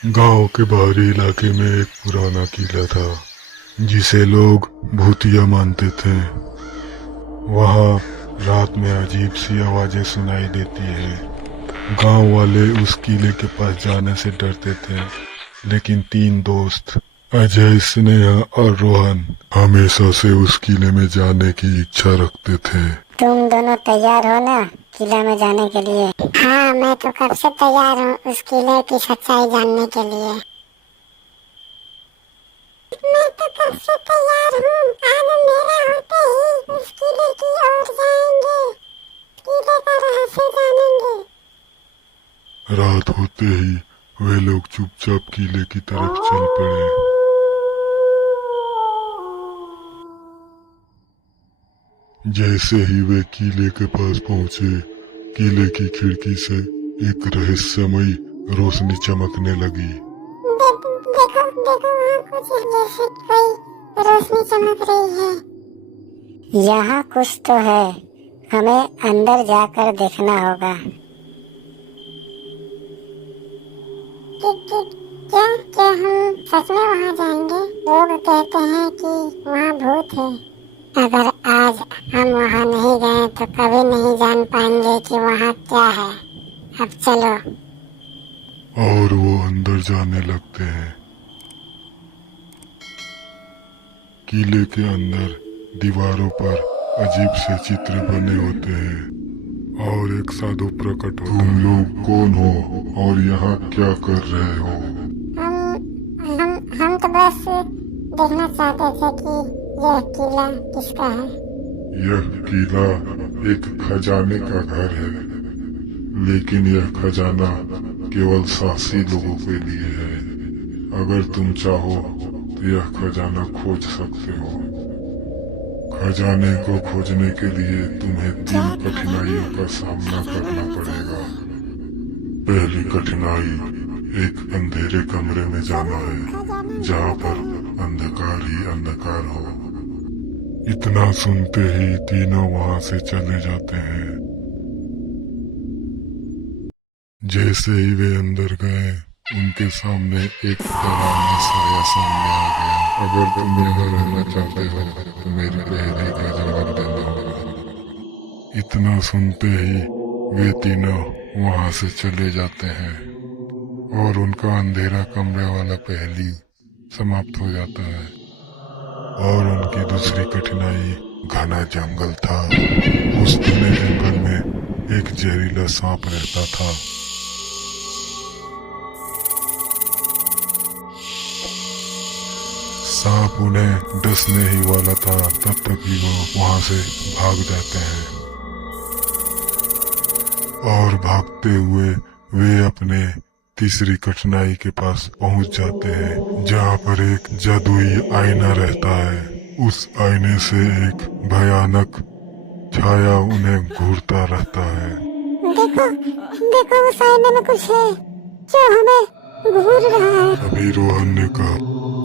गांव के बाहरी इलाके में एक पुराना किला था जिसे लोग भूतिया मानते थे। वहां रात में अजीब सी आवाजें सुनाई देती है। गांव वाले उस किले के पास जाने से डरते थे, लेकिन तीन दोस्त अजय, स्नेहा और रोहन हमेशा से उस किले में जाने की इच्छा रखते थे। तुम दोनों तैयार हो ना किला में जाने के लिए? हाँ, मैं तो कब से तैयार हूँ उस किले की सच्चाई जानने के लिए। मैं तो कब से तैयार हूँ। आज अंधेरा होते ही उस किले की ओर जाएंगे, किले का रहस्य जानेंगे। रात होते ही वे लोग चुपचाप किले की तरफ चल पड़े। जैसे ही वे किले के पास पहुंचे, किले की खिड़की से एक रहस्यमयी रोशनी चमकने लगी। देखो देखो, वहाँ कुछ जैसे कोई रोशनी चमक रही है। यहाँ कुछ तो है, हमें अंदर जाकर देखना होगा। क्या क्या हम सच में वहाँ जाएंगे? लोग कहते हैं कि वहाँ भूत है। अगर आज हम वहाँ नहीं गए तो कभी नहीं जान पाएंगे कि वहाँ क्या है। अब चलो। और वो अंदर जाने लगते हैं। किले के अंदर दीवारों पर अजीब से चित्र बने होते हैं और एक साधु प्रकट होता है। तुम लोग कौन हो और यहाँ क्या कर रहे हो? हम तो बस देखना चाहते थे कि यह किला किसका है। यह किला एक खजाने का घर है, लेकिन यह खजाना केवल साहसी लोगों के लिए है। अगर तुम चाहो तो यह खजाना खोज सकते हो। खजाने को खोजने के लिए तुम्हें 3 कठिनाइयों का सामना करना पड़ेगा। पहली कठिनाई, एक अंधेरे कमरे में जाना है जहाँ पर अंधकार ही अंधकार हो। इतना सुनते ही तीनों वहां से चले जाते हैं। जैसे ही वे अंदर गए, उनके सामने एक डरावना साया सामने आ गया। अगर तुम यहाँ रहना चाहते हो तो मेरी पहेली का जवाब देना होगा। इतना सुनते ही वे तीनों वहां से चले जाते हैं और उनका अंधेरा कमरे वाला पहेली समाप्त हो जाता है। और उनकी दूसरी कठिनाई घना जंगल था। उस घने जंगल में एक जहरीला सांप रहता था। सांप उन्हें डसने ही वाला था, तब तक ही वो वहां से भाग जाते हैं। और भागते हुए वे अपने तीसरी कठिनाई के पास पहुंच जाते हैं, जहाँ पर एक जादुई आईना रहता है। उस आईने से एक भयानक छाया उन्हें घूरता रहता है। देखो देखो, उस आईने में कुछ है जो हमें घूर रहा है। तभी रोहन ने कहा,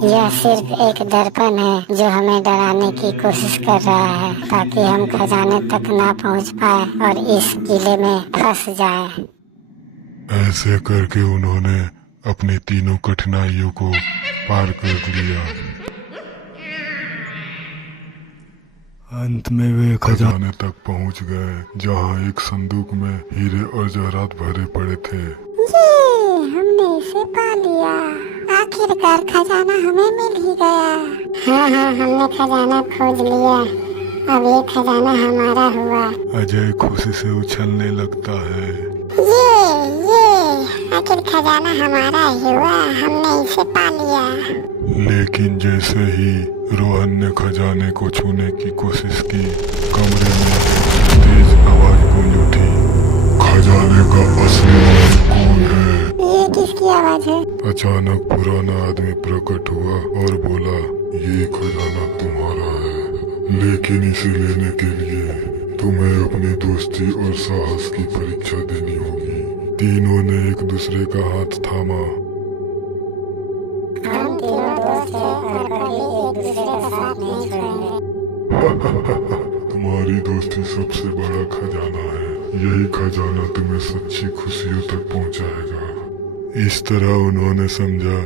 यह सिर्फ एक दर्पण है जो हमें डराने की कोशिश कर रहा है, ताकि हम खजाने तक ना पहुंच पाए और इस किले में फंस जाएं। ऐसे करके उन्होंने अपनी तीनों कठिनाइयों को पार कर लिया। अंत में वे खजाने तक पहुंच गए, जहां एक संदूक में हीरे और जवाहरात भरे पड़े थे। ये हमने इसे पा लिया। आखिरकार खजाना हमें मिल ही गया। हाँ, हमने खजाना खोज लिया। अब ये खजाना हमारा हुआ। अजय खुशी से उछलने लगता है। ये आखिर खजाना हमारा ही हुआ, हमने इसे पा लिया। लेकिन जैसे ही रोहन ने खजाने को छूने की कोशिश की, कमरे में तेज आवाज गूंज उठी। खजाने का असली मालिक कौन है? ये किसकी आवाज है? अचानक पुराना आदमी प्रकट हुआ और बोला, ये खजाना तुम्हारा है, लेकिन इसे लेने के लिए तुम्हें अपनी दोस्ती और साहस की परीक्षा देनी होगी। तीनों ने एक दूसरे का हाथ थामा। हम तीनों दोस्त हैं और कभी एक दूसरे का साथ नहीं छोड़ेंगे। तुम्हारी दोस्ती सबसे बड़ा खजाना है। यही खजाना तुम्हें सच्ची खुशियों तक पहुंचाएगा। इस तरह उन्होंने समझा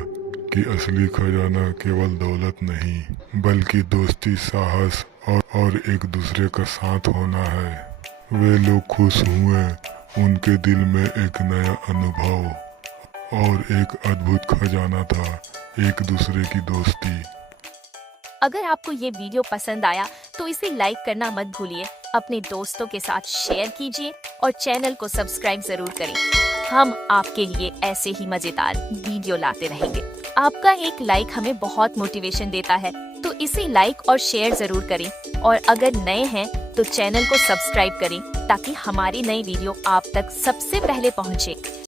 कि असली खजाना केवल दौलत नहीं बल्कि दोस्ती, साहस और एक दूसरे का साथ होना है। वे लोग खुश हुए। उनके दिल में एक नया अनुभव और एक अद्भुत खजाना था, एक दूसरे की दोस्ती। अगर आपको ये वीडियो पसंद आया तो इसे लाइक करना मत भूलिए, अपने दोस्तों के साथ शेयर कीजिए और चैनल को सब्सक्राइब जरूर करें। हम आपके लिए ऐसे ही मजेदार वीडियो लाते रहेंगे। आपका एक लाइक हमें बहुत मोटिवेशन देता है, तो इसे लाइक और शेयर जरूर करें। और अगर नए हैं तो चैनल को सब्सक्राइब करें ताकि हमारी नई वीडियो आप तक सबसे पहले पहुंचे।